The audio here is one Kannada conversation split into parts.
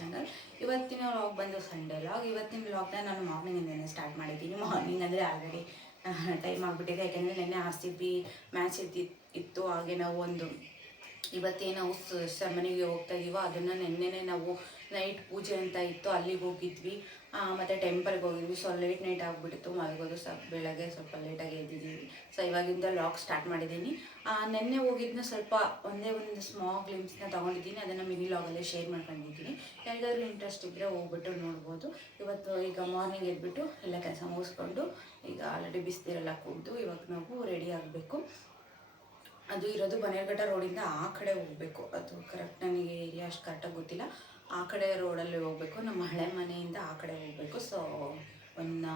ಚಾನಲ್. ಇವತ್ತಿನ ವ್ಲಾಗ್ ಬಂದು ಸಂಡೇ ವ್ಲಾಗ್. ಇವತ್ತಿನ ವ್ಲಾಗ್ನ ನಾನು ಮಾರ್ನಿಂಗಿಂದನೇ ಸ್ಟಾರ್ಟ್ ಮಾಡಿದ್ದೀನಿ. ಮಾರ್ನಿಂಗ್ ಅಂದರೆ ಆಲ್ರೆಡಿ ಟೈಮ್ ಆಗಿಬಿಟ್ಟಿದೆ, ಯಾಕೆಂದರೆ ನೆನ್ನೆ RCB ಮ್ಯಾಚ್ ಇತ್ತು. ಹಾಗೆ ನಾವು ಇವತ್ತೇ ನಾವು ಸೆರೆಮನಿಗೆ ಹೋಗ್ತಾ ಇದೀವೋ ಅದನ್ನು ನೆನ್ನೆನೇ ನಾವು ನೈಟ್ ಪೂಜೆ ಅಂತ ಇತ್ತು, ಅಲ್ಲಿಗೆ ಹೋಗಿದ್ವಿ. ಮತ್ತು ಟೆಂಪಲ್ಗೆ ಹೋಗಿದ್ವಿ. ಸೊ ಲೇಟ್ ನೈಟ್ ಆಗಿಬಿಟ್ಟಿತ್ತು, ಮಲಗೋದು ಬೆಳಗ್ಗೆ ಸ್ವಲ್ಪ ಲೇಟಾಗಿ ಎದ್ದಿದ್ದೀವಿ. ಸೊ ಇವಾಗಿಂದ ವ್ಲಾಗ್ ಸ್ಟಾರ್ಟ್ ಮಾಡಿದ್ದೀನಿ. ನೆನ್ನೆ ಹೋಗಿದ್ದನ್ನ ಸ್ವಲ್ಪ ಒಂದೇ ಒಂದು ಸ್ಮಾಲ್ ಗ್ಲಿಮ್ಸ್ನ ತೊಗೊಂಡಿದ್ದೀನಿ, ಅದನ್ನು ಮಿನಿ ವ್ಲಾಗಲ್ಲೇ ಶೇರ್ ಮಾಡ್ಕೊಂಡಿದ್ದೀನಿ. ಯಾರಿಗಾದ್ರೂ ಇಂಟ್ರೆಸ್ಟ್ ಇದ್ದರೆ ಹೋಗ್ಬಿಟ್ಟು ನೋಡ್ಬೋದು. ಈಗ ಮಾರ್ನಿಂಗ್ ಎದ್ಬಿಟ್ಟು ಎಲ್ಲ ಕೆಲಸ ಮುಗಿಸ್ಕೊಂಡು ಈಗ ಆಲ್ರೆಡಿ ಬಿಸಿನೀರೆಲ್ಲ ಕುಡಿದು ಇವಾಗ ನಾವು ರೆಡಿ ಆಗಬೇಕು. ಅದು ಇರೋದು ಬನ್ನೇರುಘಟ್ಟ ರೋಡಿಂದ ಆ ಕಡೆ ಹೋಗಬೇಕು. ಅದು ಕರೆಕ್ಟ್ ನನಗೆ ಏರಿಯಾ ಅಷ್ಟು ಕರೆಕ್ಟಾಗಿ ಗೊತ್ತಿಲ್ಲ. ಆ ಕಡೆ ರೋಡಲ್ಲಿ ಹೋಗಬೇಕು, ನಮ್ಮ ಹಳೆ ಮನೆಯಿಂದ ಆ ಕಡೆ ಹೋಗಬೇಕು. ಸೊ ಒಂದು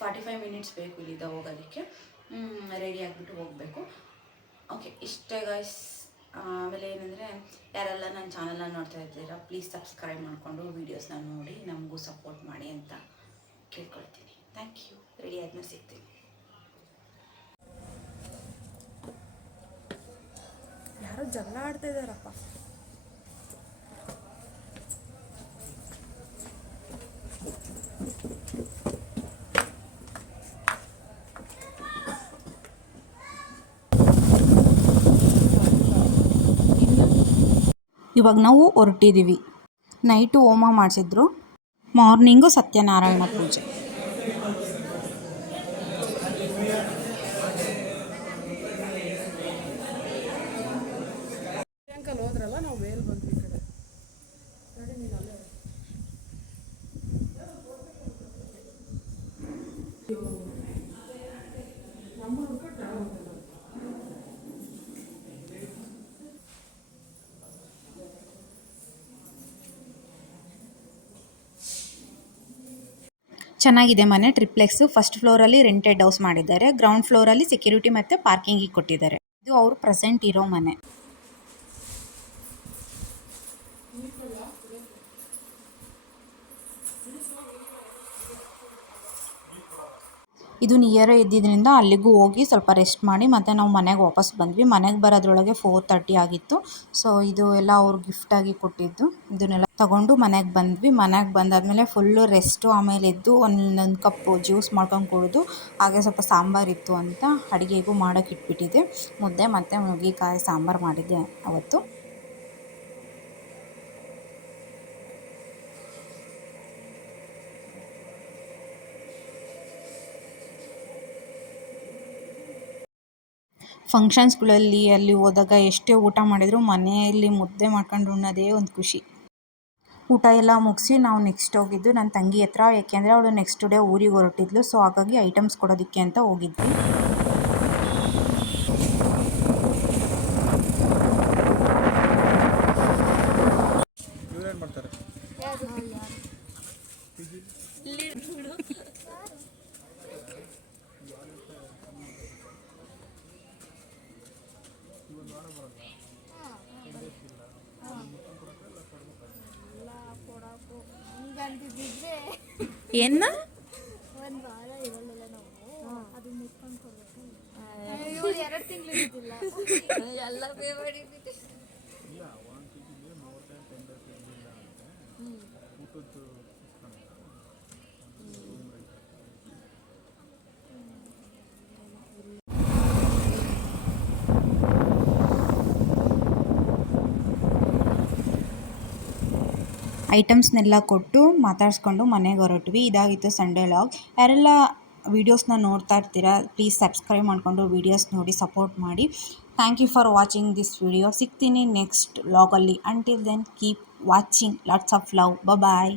45 ಮಿನಿಟ್ಸ್ ಬೇಕು ಇಲ್ಲಿಂದ ಹೋಗೋದಕ್ಕೆ. ರೆಡಿ ಆಗಿಬಿಟ್ಟು ಹೋಗಬೇಕು. ಓಕೆ, ಇಷ್ಟೇ ಗೈಸ್. ಆಮೇಲೆ ಏನಂದರೆ, ಯಾರೆಲ್ಲ ನನ್ನ ಚಾನಲ್ನ ನೋಡ್ತಾ ಇದ್ದೀರಾ, ಪ್ಲೀಸ್ ಸಬ್ಸ್ಕ್ರೈಬ್ ಮಾಡಿಕೊಂಡು ವೀಡಿಯೋಸ್ನ ನೋಡಿ ನಮಗೂ ಸಪೋರ್ಟ್ ಮಾಡಿ ಅಂತ ಕೇಳ್ಕೊಳ್ತೀನಿ. Thank you. ರೆಡಿ ಆದ್ಮೇಲೆ ಸಿಗ್ತೀನಿ. ಯಾರೋ ಜಗಳ ಆಡ್ತಾ ಇದ್ದಾರಪ್ಪ. ಇವಾಗ ನಾವು ಹೊರಟಿದ್ದೀವಿ. ನೈಟು ಹೋಮ ಮಾಡಿಸಿದ್ರು, ಮಾರ್ನಿಂಗು ಸತ್ಯನಾರಾಯಣ ಪೂಜೆ. ಹೋದ್ರಲ್ಲ, ನಾವು ಮೇಲೆ ಬಂದ್ವಿ ಈ ಕಡೆ. ಚೆನ್ನಾಗಿದೆ ಮನೆ, ಟ್ರಿಪ್ಲೆಕ್ಸ್. ಫಸ್ಟ್ ಫ್ಲೋರಲ್ಲಿ ರೆಂಟೆಡ್ ಹೌಸ್ ಮಾಡಿದ್ದಾರೆ, ಗ್ರೌಂಡ್ ಫ್ಲೋರಲ್ಲಿ ಸೆಕ್ಯೂರಿಟಿ ಮತ್ತು ಪಾರ್ಕಿಂಗಿಗೆ ಕೊಟ್ಟಿದ್ದಾರೆ. ಇದು ಅವರು ಪ್ರೆಸೆಂಟ್ ಇರೋ ಮನೆ. ಇದು ನಿಯರ್ ಇದ್ದಿದ್ದರಿಂದ ಅಲ್ಲಿಗೂ ಹೋಗಿ ಸ್ವಲ್ಪ ರೆಸ್ಟ್ ಮಾಡಿ ಮತ್ತೆ ನಾವು ಮನೆಗೆ ವಾಪಸ್ ಬಂದ್ವಿ. ಮನೆಗೆ ಬರೋದ್ರೊಳಗೆ 4:30 ಆಗಿತ್ತು. ಸೊ ಇದು ಎಲ್ಲ ಅವ್ರು ಗಿಫ್ಟಾಗಿ ಕೊಟ್ಟಿದ್ದು. ಇದನ್ನೆಲ್ಲ ತಗೊಂಡು ಮನೆಗೆ ಬಂದ್ವಿ. ಮನೆಗೆ ಬಂದಾದಮೇಲೆ ಫುಲ್ಲು ರೆಸ್ಟು. ಆಮೇಲೆ ಎದ್ದು ಒಂದೊಂದು ಕಪ್ ಜ್ಯೂಸ್ ಮಾಡ್ಕೊಂಡು ಕುಡಿದು, ಹಾಗೆ ಸ್ವಲ್ಪ ಸಾಂಬಾರಿತ್ತು ಅಂತ ಅಡುಗೆಗೂ ಮಾಡೋಕ್ಕೆ ಇಟ್ಬಿಟ್ಟಿದ್ದೆ. ಮುದ್ದೆ ಮತ್ತು ನುಗ್ಗೆಕಾಯಿ ಸಾಂಬಾರು ಮಾಡಿದ್ದೆ ಅವತ್ತು. ಫಂಕ್ಷನ್ಸ್ಗಳಲ್ಲಿ ಅಲ್ಲಿ ಹೋದಾಗ ಎಷ್ಟೇ ಊಟ ಮಾಡಿದರೂ ಮನೆಯಲ್ಲಿ ಮುದ್ದೆ ಮಾಡ್ಕೊಂಡು ಉಣ್ಣೋದೇ ಒಂದು ಖುಷಿ. ಊಟ ಎಲ್ಲ ಮುಗಿಸಿ ನಾವು ನೆಕ್ಸ್ಟ್ ಹೋಗಿದ್ದು ನನ್ನ ತಂಗಿ ಹತ್ರ, ಯಾಕೆಂದರೆ ಅವಳು ನೆಕ್ಸ್ಟ್ ಡೇ ಊರಿಗೆ ಹೊರಟಿದ್ಲು. ಸೊ ಹಾಗಾಗಿ ಐಟಮ್ಸ್ ಕೊಡೋದಕ್ಕೆ ಅಂತ ಹೋಗಿದ್ವಿ. ಏನ ಒಂದು ವಾರ ಇರಲಿಲ್ಲ ನಾವು, ಅದು ಮುಟ್ಕೊಂಡು ಕೊಡ್ಬೇಕು. 2 ತಿಂಗಳು ಇದ್ದಿಲ್ಲ ಎಲ್ಲ ಪೇ ಮಾಡಿದ್ವಿ. ಐಟಮ್ಸ್ನೆಲ್ಲ ಕೊಟ್ಟು ಮಾತಾಡಿಸ್ಕೊಂಡು ಮನೆಗೆ ಹೊರಟ್ವಿ. ಇದಾಗಿತ್ತು ಸಂಡೇ ವ್ಲಾಗ್. ಯಾರೆಲ್ಲ ವೀಡಿಯೋಸ್ನ ನೋಡ್ತಾ ಇರ್ತೀರಾ, ಪ್ಲೀಸ್ ಸಬ್ಸ್ಕ್ರೈಬ್ ಮಾಡಿಕೊಂಡು ವೀಡಿಯೋಸ್ ನೋಡಿ ಸಪೋರ್ಟ್ ಮಾಡಿ. Thank you for watching this video. ಸಿಗ್ತೀನಿ ನೆಕ್ಸ್ಟ್ ವ್ಲಾಗಲ್ಲಿ. Until then keep watching. Lots of love. Bye.